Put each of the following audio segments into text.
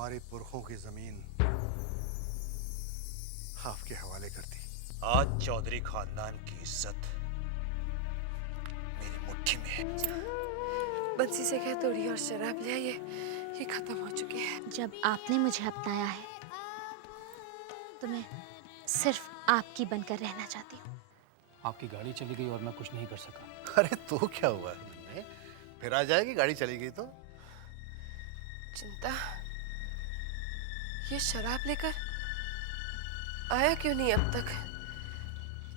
हमारे पुरखों की जमीन आपके हवाले कर दी। आज चौधरी खानदान की इज्जत मेरी मुट्ठी में है। बंसी से कह तोड़ी और शराब ले ये खत्म हो चुकी है। जब आपने मुझे अपनाया है तो मैं सिर्फ आपकी बनकर रहना चाहती हूँ। आपकी गाड़ी चली गई और मैं कुछ नहीं कर सका। अरे तो क्या हुआ है, फिर आ जाएगी, गाड़ी चली गई तो। चिंता, ये शराब लेकर आया क्यों नहीं अब तक?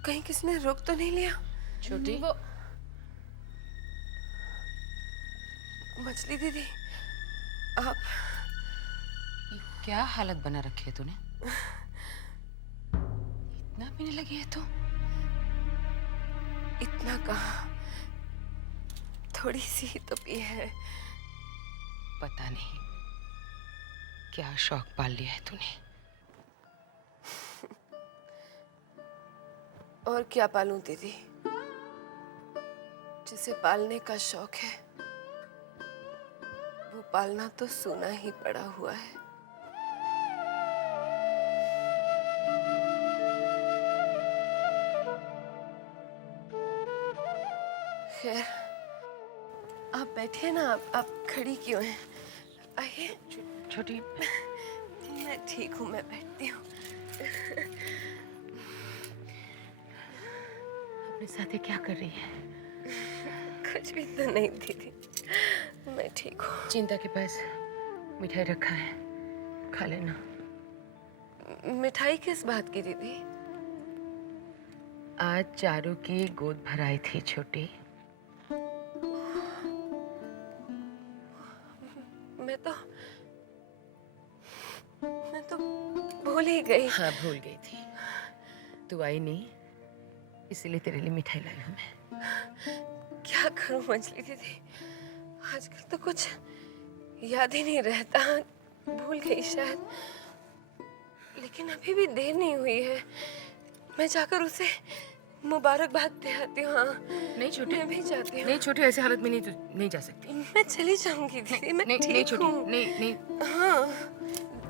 कहीं किसने रोक तो नहीं लिया? छोटी, वो मछली दीदी, आप क्या हालत बना रखी है तूने? इतना पीने लगी है तू? इतना कहाँ, थोड़ी सी ही तो पी है। पता नहीं क्या शौक पाल लिया है तूने। और क्या पालूं दीदी? जिसे पालने का शौक है वो पालना तो सूना ही पड़ा हुआ है। खैर, आप बैठिए ना, आप खड़ी क्यों हैं? आइए। छोटी, मैं ठीक हूँ, मैं बैठती हूँ। अपने साथ ये क्या कर रही है? कुछ भी तो नहीं दीदी, मैं ठीक हूँ। चिंता के पास मिठाई रखा है, खा लेना। मिठाई किस बात की दीदी? आज चारू की गोद भराई थी छोटी। मैं तो भूल ही गई। हाँ, भूल गई थी। तू आई नहीं, इसीलिए तेरे लिए मिठाई लाई हूँ मैं। क्या करूं मछली दीदी, आजकल तो कुछ याद ही नहीं रहता। भूल गई शायद, लेकिन अभी भी देर नहीं हुई है। मैं जाकर उसे मुबारकबाद दे आती हूँ। हाँ, नहीं छोटी, मैं भी जाती हूँ। नहीं छोटी, ऐसी हालत में नहीं जा सकती। मैं चली जाऊंगी दीदी, मैं नहीं ठीक छोटी, हूँ। नहीं। हाँ,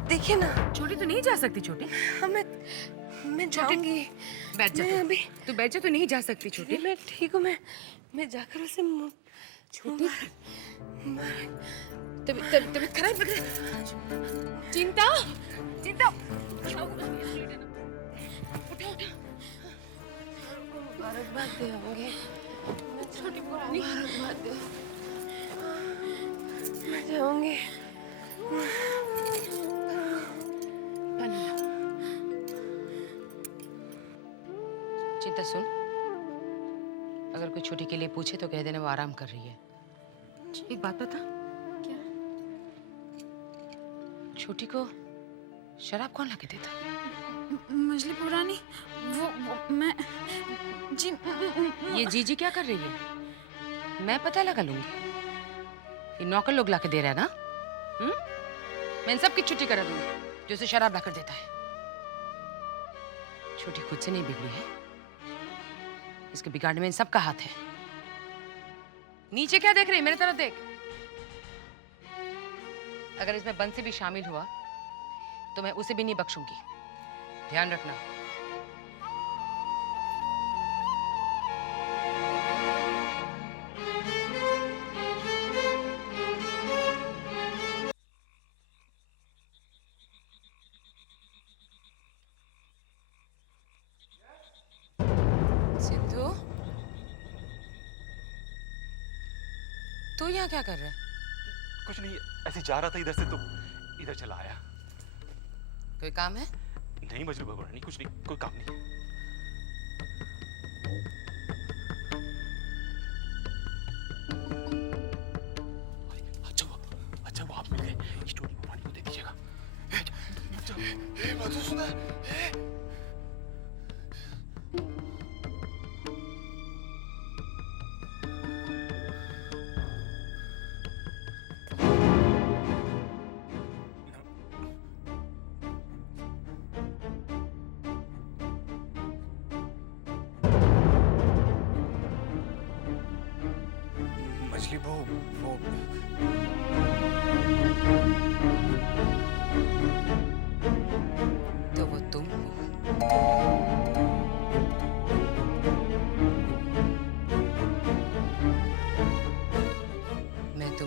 देखिए ना। छोटी, तो नहीं जा सकती छोटी। हाँ, मैं जाऊंगी। बैठ जा। अभी तू बैठ जा, तो नहीं जा सकती छोटी। मैं ठीक हूँ। मैं जाकर उसे छोटी, तबीयत खराब लग रही है। चिंता, मुबारकबाद दे आऊंगी। मैं छोटी मुबारकबाद दे, मैं जाऊंगी। चिंता सुन, अगर कोई छोटी के लिए पूछे तो कह देना वो आराम कर रही है। एक बात बता। क्या? छोटी को शराब कौन लाके देता? मछली पुरानी, वो मैं जी। ये जीजी क्या कर रही है? मैं पता लगा लूंगी। ये नौकर लोग लाके दे रहा है ना? मैं इन सब की छुट्टी करा दूंगी जो उसे शराब लाकर देता है। छोटी खुद से नहीं बिगड़ी है, इसके बिगाड़ने में इन सब का हाथ है। नीचे क्या देख रही है? मेरी तरफ देख। अगर इसमें बंसी भी शामिल हुआ तो मैं उसे भी नहीं बख्शूंगी, ध्यान रखना। सिद्धू, तू यहाँ क्या कर रहा है? कुछ नहीं, ऐसे जा रहा था इधर से तो इधर चला आया। कोई काम है? नहीं मजनू भगवानी, कुछ नहीं, कोई काम नहीं। अच्छा वो आप मिल गए, स्टोरी भगवानी को दे दीजिएगा। मधुसूदन, मछली वो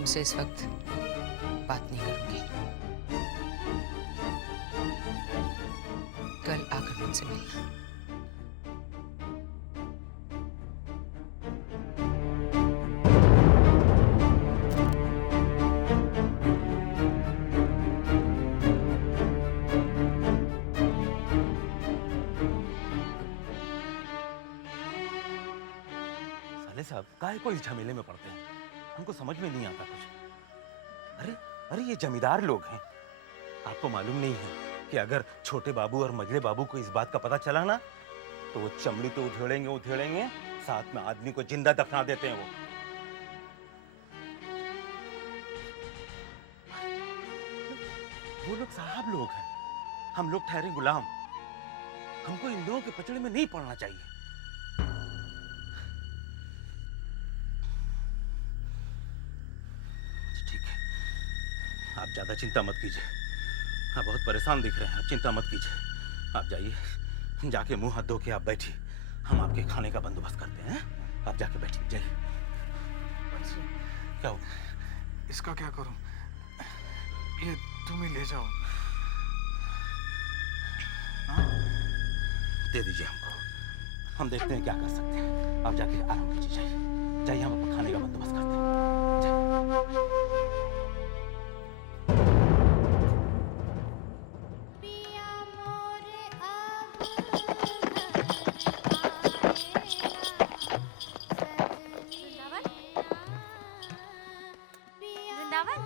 तुमसे इस वक्त बात नहीं करूंगी। कल आकर मुझसे मिलना। साले साहब काहे को इस झमेले में पड़ते हैं? हमको समझ में नहीं आता कुछ। अरे अरे ये जमींदार लोग हैं। आपको मालूम नहीं है कि अगर छोटे बाबू और मझले बाबू को इस बात का पता चला ना तो वो चमड़ी तो उधेड़ेंगे, साथ में आदमी को जिंदा दफना देते हैं। वो लोग साहब लोग हैं, हम लोग ठहरे गुलाम। हमको इन लोगों के पचड़े में नहीं पड़ना चाहिए। ठीक है, आप ज्यादा चिंता मत कीजिए। आप बहुत परेशान दिख रहे हैं, आप चिंता मत कीजिए। आप जाइए, जाके मुंह हाथ धो के आप बैठिए। हम आपके खाने का बंदोबस्त करते हैं। आप जाके बैठिए, जाइए। क्या हो? इसका क्या करूं? ये तुम ही ले जाओ। दे दीजिए हमको, हम देखते हैं क्या कर सकते हैं। आप जाके आराम कीजिए, जाइए जाइए, हम आपको खाने का बंदोबस्त करते हैं। जाइए। वृंदावन,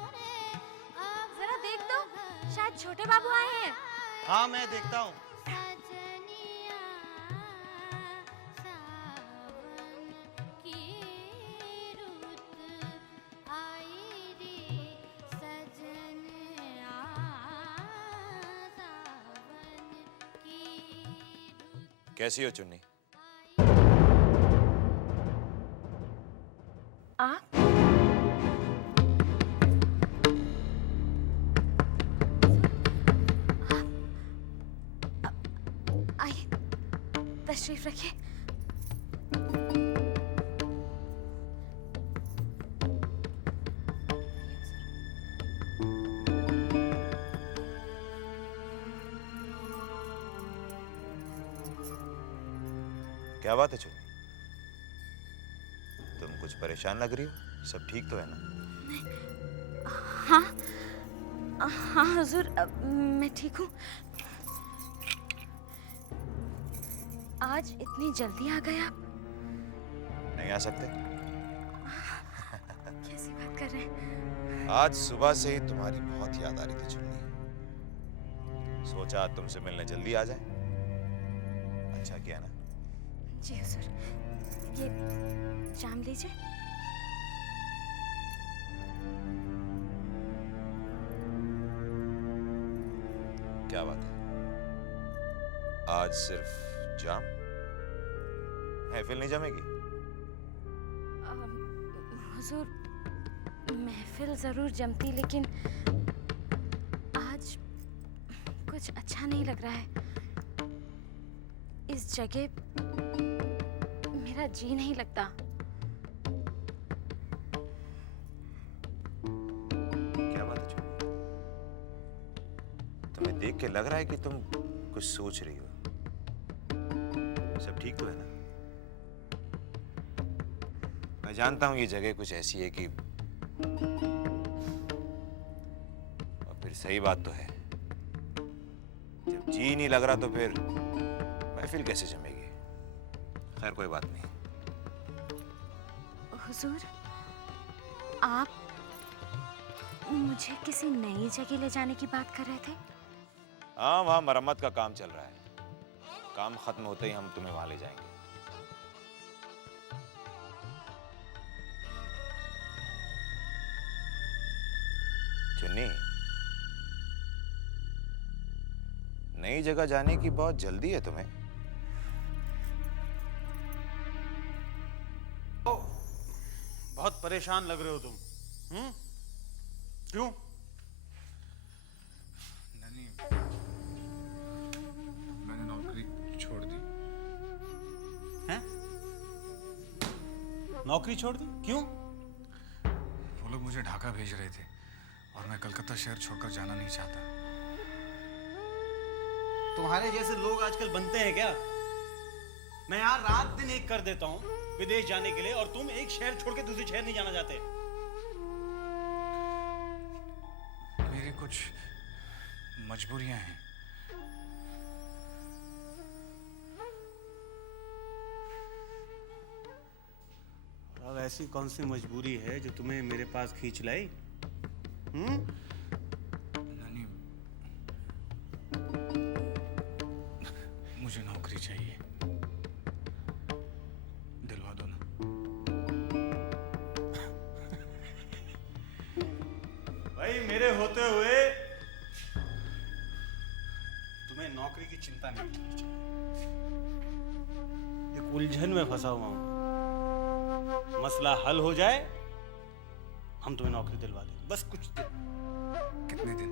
जरा देख तो, शायद छोटे बाबू आए हैं। हाँ मैं देखता हूँ। कैसी हो चुन्नी? आप? आइए, तशरीफ रखिए। क्या बात है चुन्नी? तुम कुछ परेशान लग रही हो। सब ठीक तो है ना? हाँ हाँ हुजूर, मैं ठीक हूँ। आज इतनी जल्दी आ गए आप? नहीं आ सकते? कैसी बात कर रहे हैं? आज सुबह से ही तुम्हारी बहुत याद आ रही थी चुन्नी। सोचा तुमसे मिलने जल्दी आ जाए। अच्छा किया ना? जी हुजूर, ये जाम लीजिए। क्या बात है, आज सिर्फ जाम? महफिल नहीं जमेगी? हुजूर, महफिल जरूर जमती, लेकिन आज कुछ अच्छा नहीं लग रहा है। इस जगह मेरा जी नहीं लगता। क्या बात है चुन्नी? तुम्हें देख के लग रहा है कि तुम कुछ सोच रही हो। सब ठीक तो है ना? मैं जानता हूं ये जगह कुछ ऐसी है कि, और फिर सही बात तो है, जब जी नहीं लग रहा तो फिर महफिल कैसे जमेगी? खैर कोई बात नहीं। हुजूर, आप मुझे किसी नई जगह ले जाने की बात कर रहे थे? हाँ, वहां मरम्मत का काम चल रहा है। काम खत्म होते ही हम तुम्हें वहां ले जाएंगे। चुन्नी, नई जगह जाने की बहुत जल्दी है तुम्हें। बहुत परेशान लग रहे हो तुम। क्यों? नहीं, मैंने नौकरी छोड़ दी। हैं? नौकरी छोड़ दी? क्यों? वो वो लोग मुझे ढाका भेज रहे थे और मैं कलकत्ता शहर छोड़कर जाना नहीं चाहता। तुम्हारे जैसे लोग आजकल बनते हैं क्या? मैं यार रात दिन एक कर देता हूँ विदेश जाने के लिए, और तुम एक शहर छोड़ के दूसरे शहर नहीं जाना चाहते। मेरी कुछ मजबूरियां हैं। अब ऐसी कौन सी मजबूरी है जो तुम्हें मेरे पास खींच लाई? नानी, मुझे नौकरी चाहिए, दिलवा दो ना। भाई मेरे होते हुए तुम्हें नौकरी की चिंता नहीं करनी चाहिए। एक उलझन में फंसा हुआ हूं, मसला हल हो जाए हम तुम्हें नौकरी दिलवा दें, बस कुछ दिन। कितने दिन?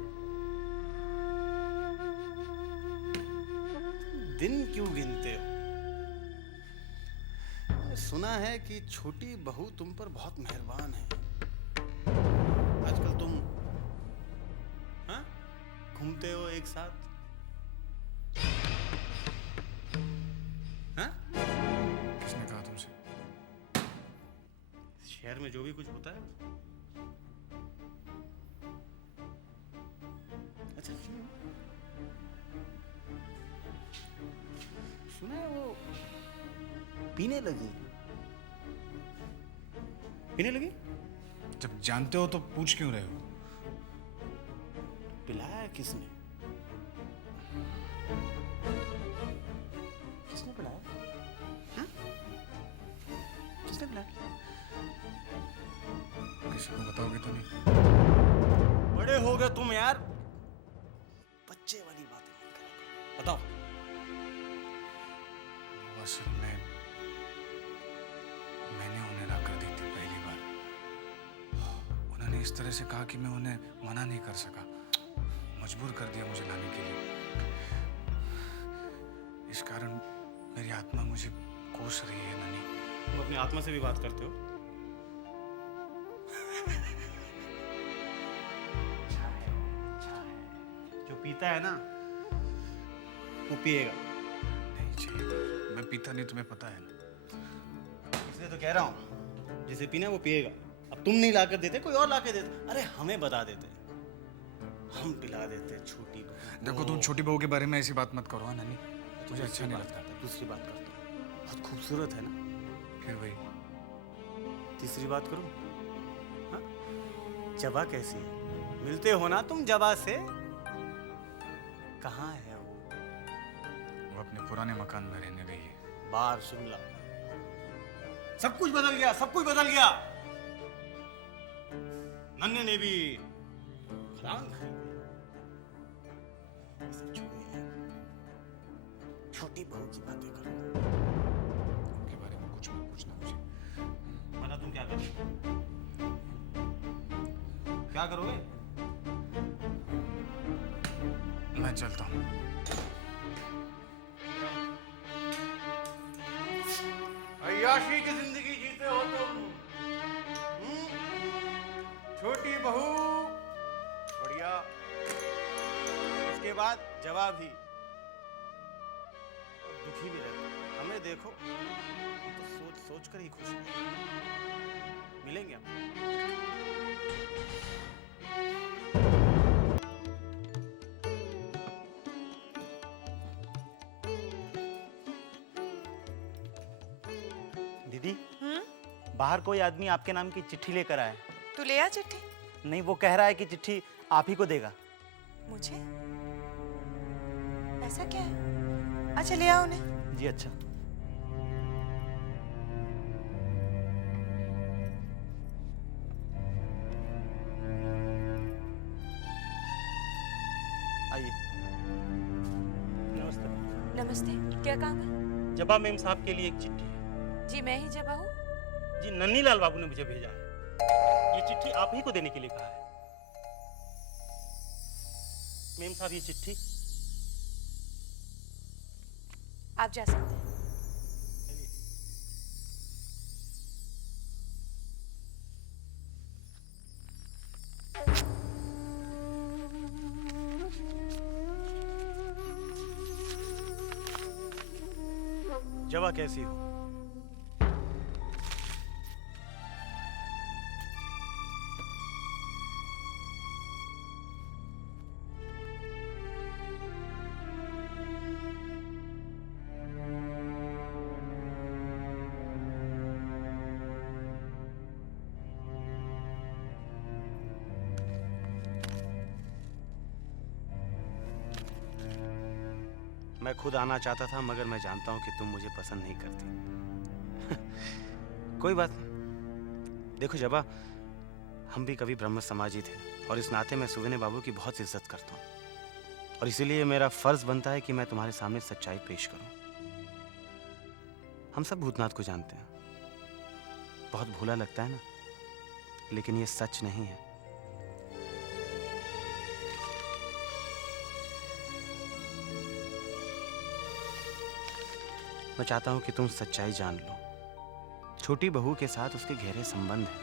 दिन क्यों गिनते हो? सुना है कि छोटी बहू तुम पर बहुत मेहरबान है। आजकल तुम हाँ घूमते हो एक साथ, हाँ? किसने कहा तुमसे? शहर में जो भी कुछ होता है। अच्छा, सुना है वो पीने लगी। पीने लगी? जब जानते हो तो पूछ क्यों रहे हो? पिलाया किसने? किसने पिलाया? हाँ? किसने पिलाया? किसी को बताओगे तो नहीं? बड़े हो गए तुम यार, बच्चे वाली बातें मत करो। बताओ। वो असल में मैंने उन्हें ला कर दी थी पहली बार। उन्होंने इस तरह से कहा कि मैं उन्हें मना नहीं कर सका, मजबूर कर दिया मुझे लाने के लिए। इस कारण मेरी आत्मा मुझे कोस रही है नानी। तुम अपनी आत्मा से भी बात करते हो? जो पीता है ना वो पिएगा। नहीं चाहिए, मैं पीता नहीं, तुम्हें पता है ना। इसलिए तो कह रहा हूँ, जिसे पीना है वो पिएगा। अब तुम नहीं लाकर देते, कोई और लाकर देते। अरे हमें बता देते, हम पिला देते छोटी बहू। देखो तुम छोटी बहू के बारे में ऐसी बात मत करो हाँ नानी, मुझे अच्छा नहीं लगता। दूसरी बात करता हूँ, बहुत खूबसूरत है ना। फिर वही तीसरी बात करूं? हाँ? जबा कैसी है? मिलते हो ना तुम जबा से? कहाँ है वो अपने पुराने मकान में रहने गई है। बाहर शिमला। सब कुछ बदल गया, सब कुछ बदल गया। नन्हे ने भी खदान खरीदी। इसे छोड़िए, छोटी बहू की बातें करो। उनके बारे में कुछ मत पूछना मुझे। बता तुम क्या करोगे? क्या करोगे? मैं चलता हूँ। अय्याशी की जिंदगी जीते हो तुम। छोटी बहू बढ़िया, उसके बाद जवाब ही, और दुखी भी रहते। हमें देखो, हम तो सोच सोच कर ही खुश हैं। मिलेंगे हम। दीदी, बाहर कोई आदमी आपके नाम की चिट्ठी लेकर आया है। तू ले आ चिट्ठी। नहीं, वो कह रहा है कि चिट्ठी आप ही को देगा। मुझे? ऐसा क्या है? अच्छा ले आओ उन्हें। जी अच्छा। आइए। नमस्ते। नमस्ते, क्या काम है? जबा मेम साहब के लिए एक चिट्ठी है। जी मैं ही जबा हूँ। जी नन्ही लाल बाबू ने मुझे भेजा है। ये चिट्ठी आप ही को देने के लिए कहा है। मेम साहब ये चिट्ठी। आप जा सकते हैं। जवा कैसी हो? मैं खुद आना चाहता था, मगर मैं जानता हूं कि तुम मुझे पसंद नहीं करती। कोई बात नहीं। देखो जबा, हम भी कभी ब्रह्म समाजी थे और इस नाते मैं सुविने बाबू की बहुत इज्जत करता हूं, और इसीलिए मेरा फर्ज बनता है कि मैं तुम्हारे सामने सच्चाई पेश करूं। हम सब भूतनाथ को जानते हैं। बहुत भूला लगता है ना, लेकिन ये सच नहीं है। मैं चाहता हूं कि तुम सच्चाई जान लो। छोटी बहू के साथ उसके गहरे संबंध हैं।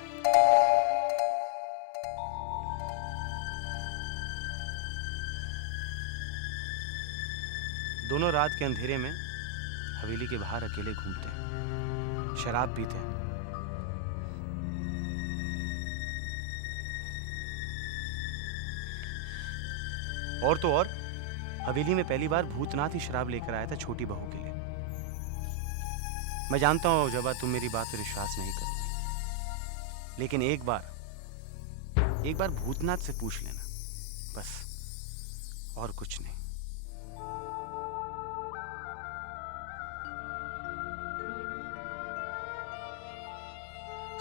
दोनों रात के अंधेरे में हवेली के बाहर अकेले घूमते हैं, शराब पीते हैं। और तो और हवेली में पहली बार भूतनाथ ही शराब लेकर आया था छोटी बहू के लिए। मैं जानता हूं जबा, तुम मेरी बात पर विश्वास नहीं करोगी, लेकिन एक बार भूतनाथ से पूछ लेना, बस, और कुछ नहीं।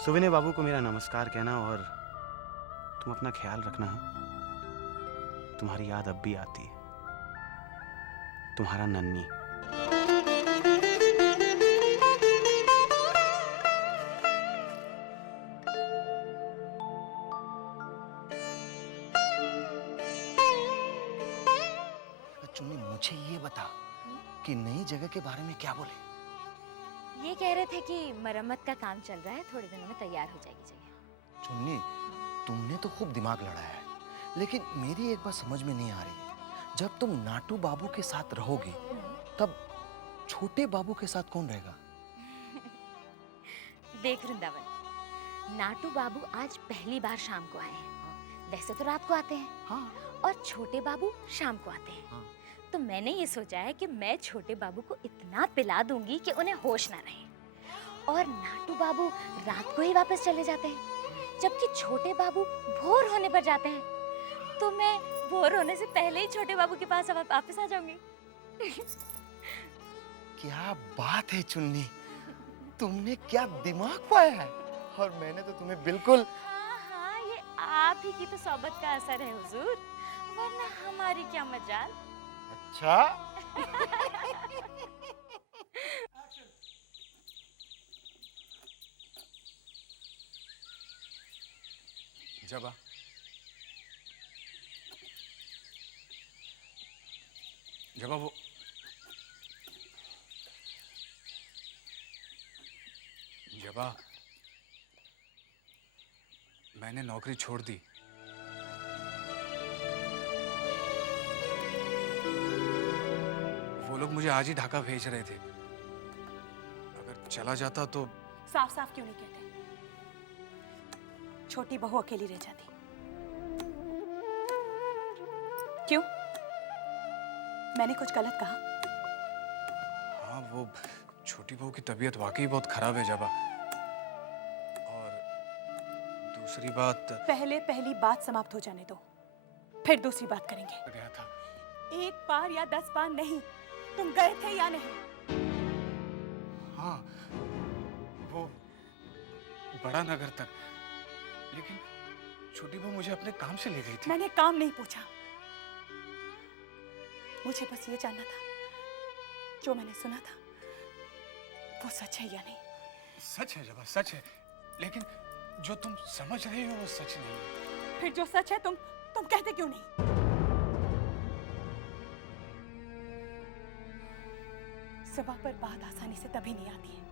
सुविने बाबू को मेरा नमस्कार कहना, और तुम अपना ख्याल रखना। तुम्हारी याद अब भी आती है। तुम्हारा नन्ही। चुन्नी, मुझे ये बता कि नई जगह के बारे में क्या बोले? ये कह रहे थे कि मरम्मत का काम चल रहा है, थोड़े दिनों में तैयार हो जाएगी जगह। चुन्नी, तुमने तो खूब दिमाग लड़ाया है, लेकिन मेरी एक बात समझ में नहीं आ रही। जब तुम नाटू बाबू के साथ रहोगी, तब छोटे बाबू के साथ कौन रहेगा? देख वृंदावन, नाटू बाबू आज पहली बार शाम को आए हैं। वैसे तो रात को आते हैं। हाँ। और छोटे बाबू शाम को आते हैं। हाँ। तो मैंने ये सोचा है कि मैं छोटे बाबू को इतना पिला दूंगी कि उन्हें होश ना रहे, और नाटू बाबू रात को ही वापस चले जाते हैं, जबकि छोटे बाबू भोर होने पर जाते हैं। तो मैं भोर होने से पहले ही छोटे बाबू के पास वापस आ जाऊंगी। क्या बात है चुन्नी, तुमने क्या दिमाग पाया है, और मैंने तो तुम्हें बिल्कुल। हाँ, ये आप ही की तो सोबत का असर है हुजूर, वरना हमारी क्या मजाल। अच्छा। जबा, जबा वो जबा, मैंने नौकरी छोड़ दी। वो लोग मुझे आज ही ढाका भेज रहे थे। अगर चला जाता तो। साफ साफ क्यों नहीं कहते? छोटी बहू अकेली रह जाती। क्यों? मैंने कुछ गलत कहा? हाँ, वो छोटी बहू की तबीयत वाकई बहुत खराब है जबा, और दूसरी बात। पहले पहली बात समाप्त हो जाने दो, फिर दूसरी बात करेंगे। गया था। एक बार या 10 बार नहीं, तुम गए थे या नहीं? हाँ, वो बड़ा नगर तक, लेकिन छोटी बहू मुझे अपने काम से ले गई थी। मैंने काम नहीं पूछा, मुझे बस ये जानना था, जो मैंने सुना था वो सच है या नहीं? सच है जबा, सच है, लेकिन जो तुम समझ रहे हो वो सच नहीं है। फिर जो सच है तुम कहते क्यों नहीं? सुबह पर बात आसानी से तभी नहीं आती है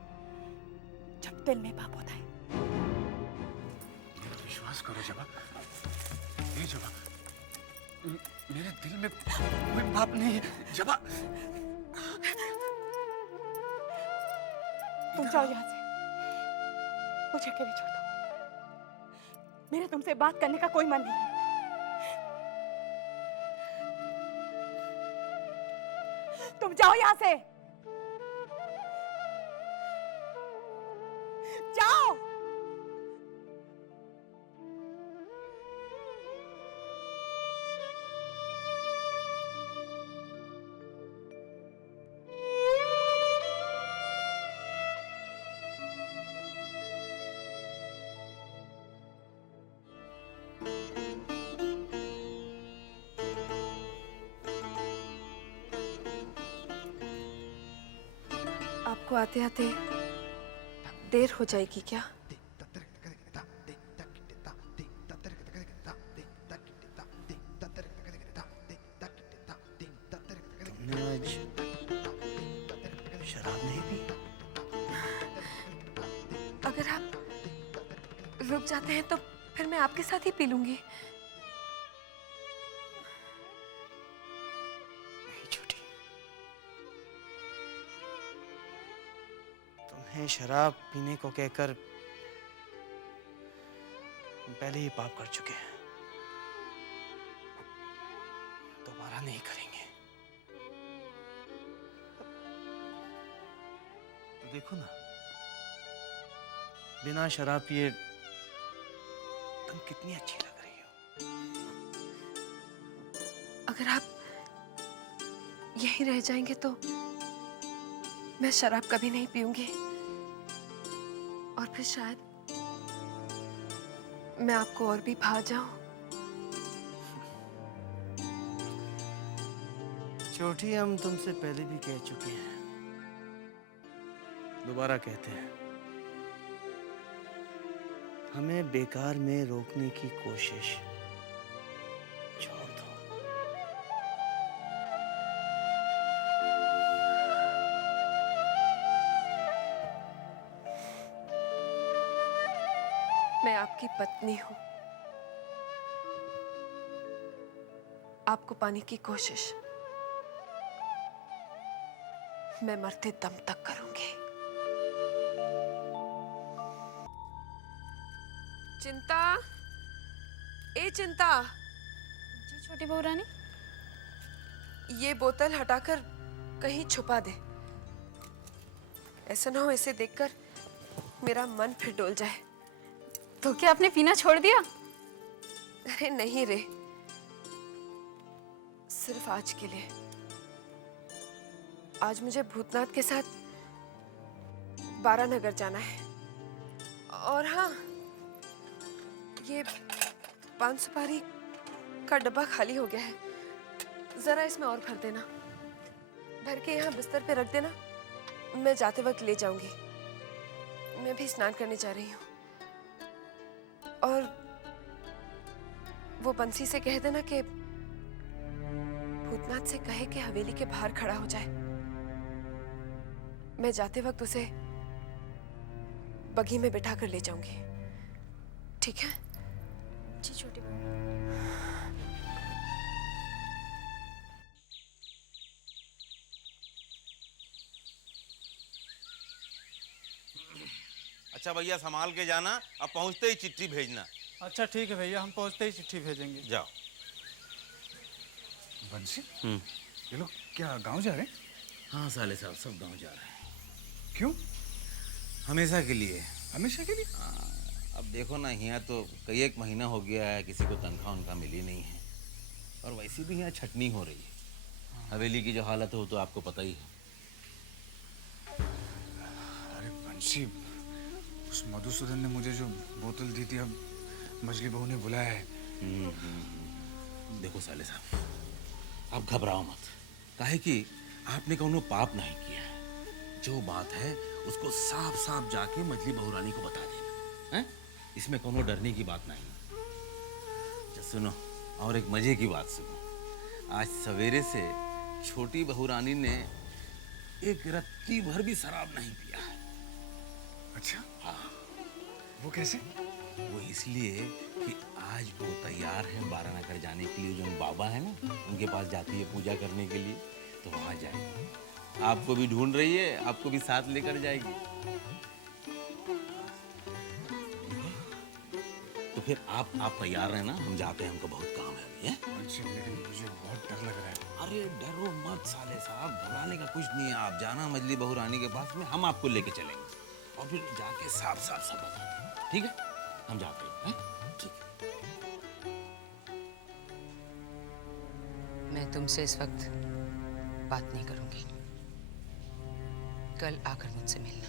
जब दिल में पाप होता है। मेरा विश्वास करो जबा, ये जबा, मेरे दिल में कोई पाप नहीं है जबा। तुम जाओ यहाँ से, मुझे अकेले छोड़ दो। मेरा तुमसे बात करने का कोई मन नहीं है। तुम जाओ यहाँ से, जाओ। आपको आते आते देर हो जाएगी क्या? तुमने आज शराब नहीं पी? अगर आप रुक जाते हैं तो फिर मैं आपके साथ ही पी लूंगी। नहीं छोटी, तुम्हें शराब पीने को कहकर हम पहले ही पाप कर चुके हैं, दोबारा नहीं करेंगे। तो देखो ना, बिना शराब पिए तुम कितनी अच्छी लग रही हो। अगर आप यहीं रह जाएंगे तो मैं शराब कभी नहीं पीऊंगी और फिर शायद मैं आपको और भी भा जाऊं। छोटी, हम तुमसे पहले भी कह चुके हैं, दोबारा कहते हैं, हमें बेकार में रोकने की कोशिश छोड़ दो। मैं आपकी पत्नी हूं, आपको पाने की कोशिश मैं मरते दम तक करूंगी। चिंता, ए चिंता, जी छोटी बहू रानी। ये बोतल हटाकर कहीं छुपा दे। ऐसा ना हो इसे देखकर मेरा मन फिर डोल जाए। तो क्या आपने पीना छोड़ दिया? अरे नहीं रे, सिर्फ आज के लिए। आज मुझे भूतनाथ के साथ बारानगर जाना है। और हाँ, ये पान सुपारी का डब्बा खाली हो गया है, जरा इसमें और भर देना। भर के यहाँ बिस्तर पे रख देना, मैं जाते वक्त ले जाऊंगी। मैं भी स्नान करने जा रही हूँ। और वो बंसी से कह देना कि भूतनाथ से कहे कि हवेली के बाहर खड़ा हो जाए। मैं जाते वक्त उसे बगी में बिठा कर ले जाऊंगी, ठीक है? जी छोटी बहू। अच्छा भैया, संभाल के जाना, अब पहुंचते ही चिट्ठी भेजना। अच्छा ठीक है भैया, हम पहुंचते ही चिट्ठी भेजेंगे। जाओ। बंसी, ये लोग क्या गांव जा रहे हैं? हाँ साले साहब, सब गांव जा रहे हैं। क्यों? हमेशा के लिए। हमेशा के लिए? अब देखो ना, यहाँ तो कई एक महीना हो गया है, किसी को तनख्वाह उनका मिली नहीं है, और वैसे भी यहाँ छटनी हो रही है। हवेली की जो हालत है वो तो आपको पता ही है। अरे बंसी, उस मधुसूदन ने मुझे जो बोतल दी थी, अब मछली बहू ने बुलाया है। देखो साले साहब, आप घबराओ मत, काहे कि आपने कौनो पाप नहीं किया है। जो बात है उसको साफ साफ जाके मछली बहुरानी को बता देना है, इसमें कोनो डरने की बात नहीं। अच्छा सुनो, और एक मजे की बात सुनो। आज सवेरे से छोटी बहुरानी ने एक रत्ती भर भी शराब नहीं पिया है। अच्छा? हाँ। वो कैसे? वो इसलिए कि आज वो तैयार है बारानगर जाने के लिए। जो बाबा है ना, उनके पास जाती है पूजा करने के लिए, तो वहाँ जाएगी। आपको भी ढूंढ रही है, आपको भी साथ लेकर जाएगी। तो फिर आप तैयार रहना, हम जाते हैं, हमको बहुत काम है अभी, हैं? जी लेकिन मुझे बहुत डर लग रहा है। अरे डरो मत साले साहब, घबराने का कुछ नहीं है। आप जाना मजली बहू रानी के पास में, हम आपको लेके चलेंगे और फिर जाके साफ साफ सब बता देंगे, ठीक है? हम जाते हैं, हैं? ठीक है। मैं तुमसे इस वक्त बात नहीं करूंगी। कल आकर मुझसे मिलना।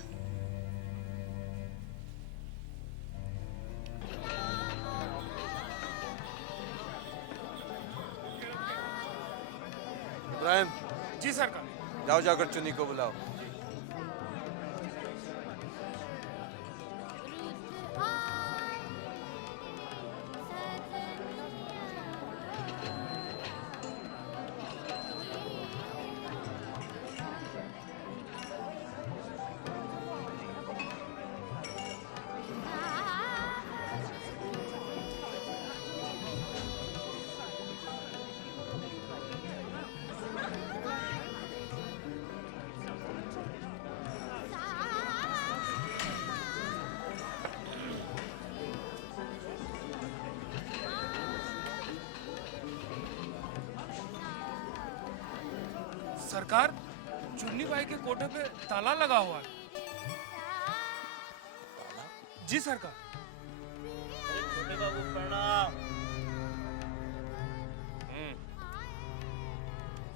इब्राहिम, जी सरकार। जाओ जाकर चुन्नी को बुलाओ। सरकार, चुन्नी बाई के कोठे पे ताला लगा हुआ है। जी सरकार। छोटे बाबू प्रणाम।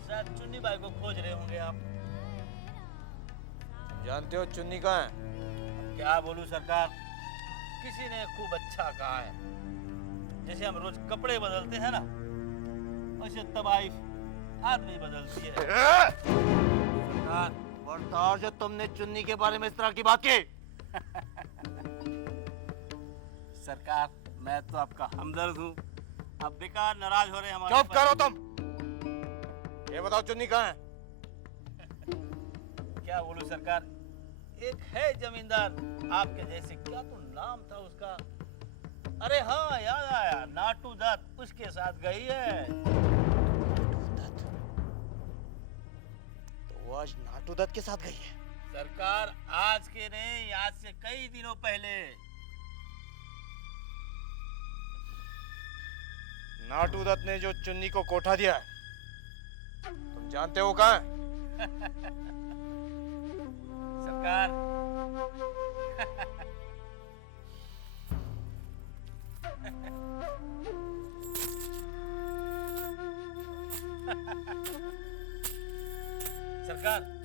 शायद चुन्नी बाई को खोज रहे होंगे आप। जानते हो चुन्नी कहाँ है? क्या बोलूं सरकार, किसी ने खूब अच्छा कहा है। जैसे हम रोज कपड़े बदलते हैं ना, वैसे तवाइफ आदमी बदलती है। सरकार, बर्दाश्त जो तुमने चुन्नी के बारे में इस तरह की बात की। सरकार, मैं तो आपका हमदर्द हूँ। आप बेकार नाराज हो रहे हैं हमारे। चुप करो तुम। ये बताओ चुन्नी कहाँ है? क्या बोलूं सरकार, एक है जमींदार आपके जैसे, क्या तो नाम था उसका? अरे हाँ, याद आया, नाटू दत्त, उसके साथ गई है। वो आज नाटू दत्त के साथ गई है? सरकार, आज के नहीं, आज से कई दिनों पहले। नाटू दत्त ने जो चुन्नी को कोठा दिया है, तुम जानते हो कहाँ है? सरकार, सरकार,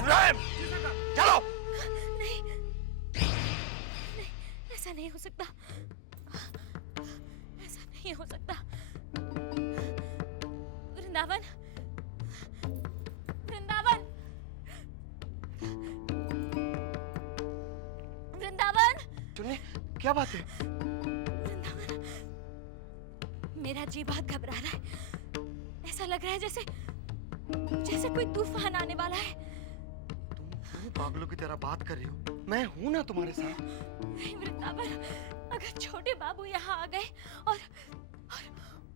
इब्राहिम, चलो। नहीं, ऐसा नहीं हो सकता, ऐसा नहीं हो सकता। वृंदावन, वृंदावन, वृंदावन। चुन्नी, क्या बात है? वृंदावन, मेरा जी बहुत घबरा रहा है। ऐसा लग रहा है जैसे जैसे कोई तूफान आने वाला है। तुम पागलों की तरह बात कर रही हो। मैं हूं ना तुम्हारे साथ। नहीं वृंदावन, अगर छोटे बाबू यहाँ आ गए और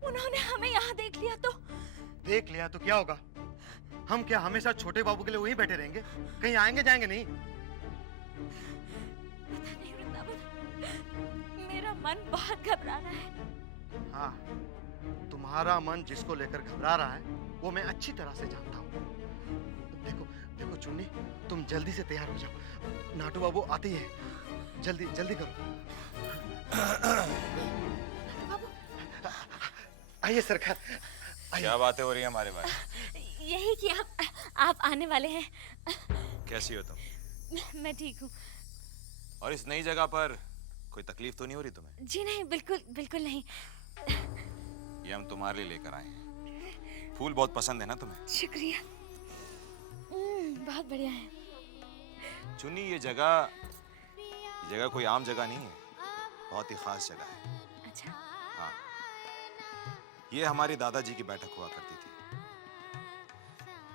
उन्होंने हमें यहाँ देख लिया तो? देख लिया तो क्या होगा? हम क्या हमेशा छोटे बाबू के लिए वहीं बैठे रहेंगे? कहीं आएंगे जाएंगे नहीं? पता नहीं वृंदावन, मेरा मन बहुत घबरा रहा है। हाँ, तुम्हारा मन जिसको लेकर घबरा रहा है वो मैं अच्छी तरह से जानता हूँ। देखो देखो चुन्नी, तुम जल्दी से तैयार हो जाओ। नाटू बाबू आते ही है। जल्दी जल्दी करो। आइए सरकार, आइए। क्या बातें हो रही हैं हमारे बारे में? यही कि आप आने वाले हैं। कैसी हो तुम? मैं ठीक हूँ। और इस नई जगह पर कोई तकलीफ तो नहीं हो रही तुम्हें? जी नहीं, बिल्कुल बिल्कुल नहीं। ये हम तुम्हारे लिए लेकर आए हैं। फूल बहुत पसंद है ना तुम्हें? शुक्रिया। बहुत बढ़िया है। चुन्नी, ये जगह कोई आम जगह नहीं है, बहुत ही खास जगह है। अच्छा। हाँ, ये हमारी दादाजी की बैठक हुआ करती थी।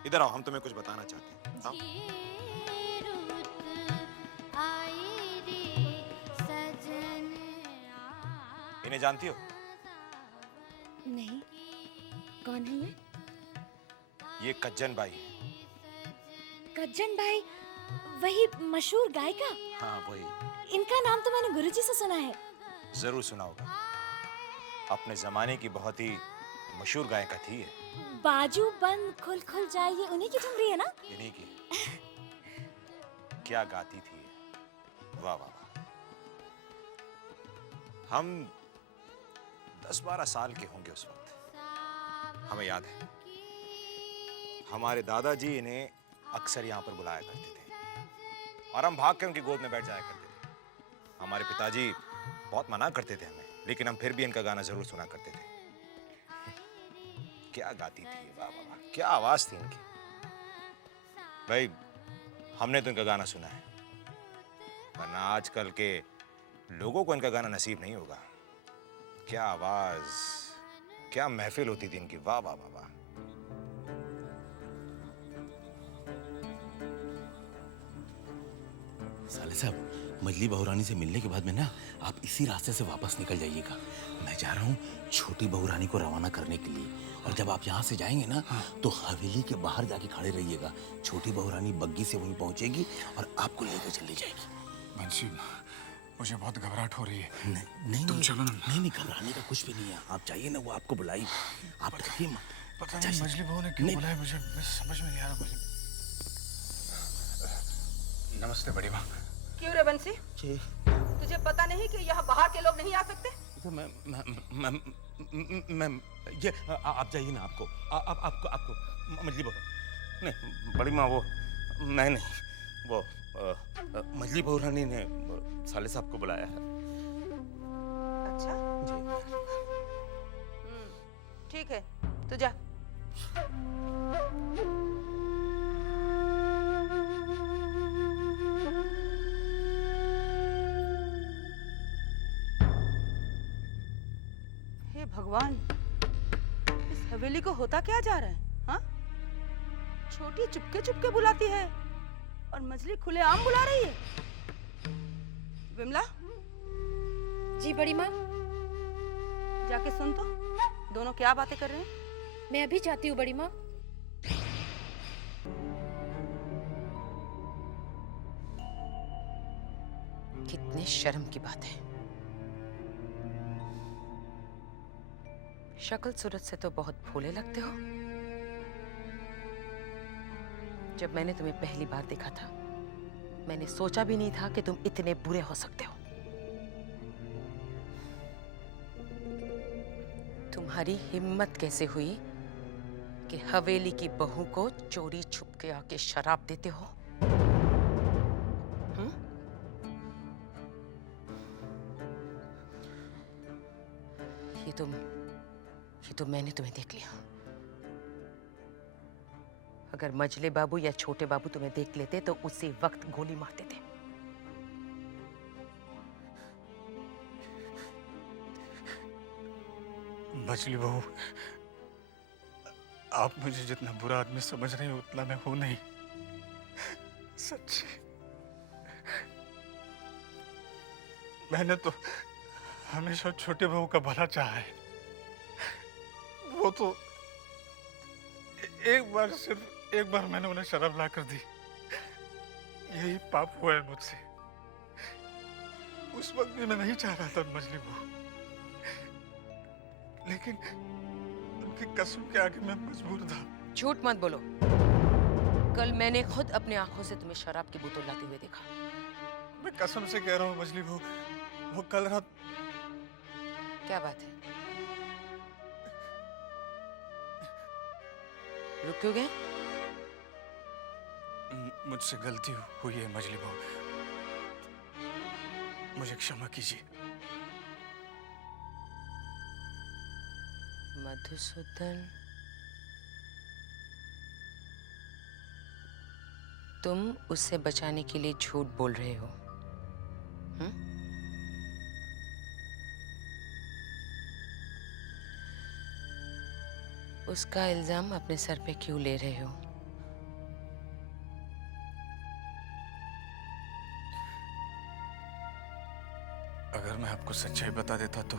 इधर आओ, हम तुम्हें कुछ बताना चाहते हैं। आओ। इन्हें जानती हो? नहीं, कौन है ये कज्जन बाई है। कज्जन भाई, वही मशहूर गायिका? हाँ वही। इनका नाम तो मैंने गुरुजी से सुना है। जरूर सुना होगा, अपने जमाने की बहुत ही मशहूर गायिका थी ये। बाजू बंद खुल खुल जाए, ये उन्हीं की ठुमरी है ना? इन्हीं की। क्या गाती थी ये, वाह वाह वाह। हम 10-12 साल के होंगे उस वक्त। हमें याद है, हमारे दादाजी इन्हें अक्सर यहाँ पर बुलाया करते थे और हम भाग के उनकी गोद में बैठ जाया करते थे। हमारे पिताजी बहुत मना करते थे हमें, लेकिन हम फिर भी इनका गाना जरूर सुना करते थे। क्या गाती थी, वाह वाह वाह, क्या आवाज थी इनकी। भाई हमने तो इनका गाना सुना है, वरना आजकल के लोगों को इनका गाना नसीब नहीं होगा। क्या आवाज, क्या महफिल होती थी इनकी, वाह वाह वाह वाह। साले साहब, मजली बहुरानी से मिलने के बाद में ना आप इसी रास्ते से वापस निकल जाइएगा। मैं जा रहा हूँ छोटी बहुरानी को रवाना करने के लिए, और जब आप यहाँ से जाएंगे ना तो हवेली के बाहर जाके खड़े रहिएगा। छोटी बहुरानी बग्गी से वहीं पहुँचेगी और आपको लेकर चली जाएगी। बंसी, मुझे बहुत घबराहट हो रही है। नहीं तुम चलो ना। नहीं, घबराने का कुछ भी नहीं है। आप जाइए ना, वो आपको बुलाई। आप डरिए मत। पता नहीं मजली बहू ने क्यों बुलाया मुझे, समझ में नहीं आ रहा मुझे। नमस्ते बड़ी माँ। क्यों रे बंसी? तुझे पता नहीं कि यहाँ बाहर के लोग नहीं आ सकते? तो मैं ये आप जाइए ना। आपको मजली बहू नहीं, बड़ी माँ वो नहीं, वो मजली बहुरानी ने साले साहब को बुलाया है। अच्छा जी। ठीक है, तू जा। हे भगवान, इस हवेली को होता क्या जा रहा है? हाँ, छोटी चुपके चुपके बुलाती है और मजली खुलेआम बुला रही है। विमला। जी बड़ी माँ। जाके सुन तो, दोनों क्या बातें कर रहे हैं? मैं अभी जाती हूँ बड़ी माँ। कितने शर्म की बात है। शक्ल सूरत से तो बहुत भोले लगते हो। जब मैंने तुम्हें पहली बार देखा था, मैंने सोचा भी नहीं था कि तुम इतने बुरे हो सकते हो। तुम्हारी हिम्मत कैसे हुई कि हवेली की बहू को चोरी छुप के आके शराब देते हो? ये तो मैंने तुम्हें देख लिया। अगर मजले बाबू या छोटे बाबू तुम्हें देख लेते तो उसी वक्त गोली मार देते। मजली बहू, आप मुझे जितना बुरा आदमी समझ रहे हो उतना मैं हूं नहीं। सच्ची, मैंने तो हमेशा छोटे बहू का भला चाहा है। वो तो सिर्फ एक बार मैंने उन्हें शराब ला कर दी, यही पाप हुआ है मुझसे। उस वक्त भी मैं नहीं चाह रहा था मजली बहू, लेकिन उनकी कसम के आगे मैं मजबूर था। झूठ मत बोलो। कल मैंने खुद अपने आंखों से तुम्हें शराब की बोतल लाते हुए देखा। मैं कसम से कह रहा हूँ मजली बहू, वो कल रात। क्या बात है? रुक क्यों गए? मुझसे गलती हुई है मजली बहू, मुझे क्षमा कीजिए। मधुसूदन, तुम उससे बचाने के लिए झूठ बोल रहे हो। उसका इल्जाम अपने सर पे क्यों ले रहे हो? अगर मैं आपको सच्चाई बता देता तो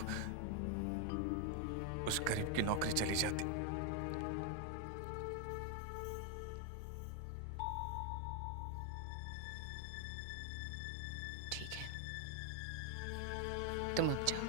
उस गरीब की नौकरी चली जाती। ठीक है, तुम अब जाओ।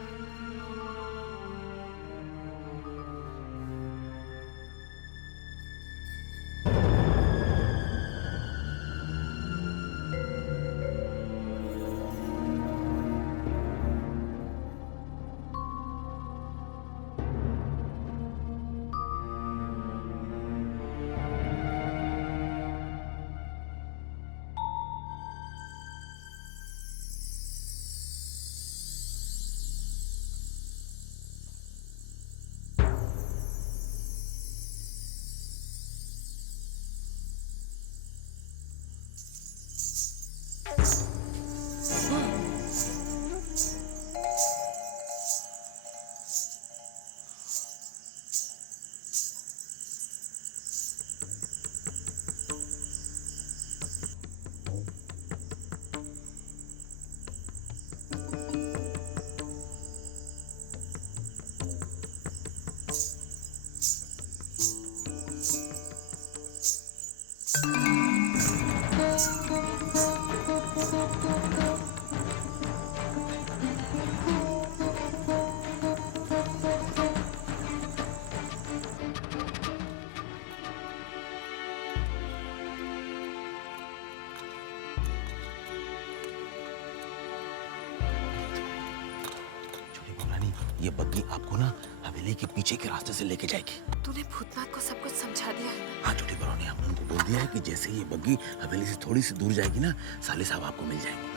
ये बग्गी आपको ना हवेली के पीछे के रास्ते से लेके जाएगी। तूने भूतनाथ को सब कुछ समझा दिया है ना? हाँ छोटी बरौनी, हमने उनको बोल दिया है कि जैसे ये बग्गी हवेली से थोड़ी सी दूर जाएगी ना, साले साहब आपको मिल जाएंगे।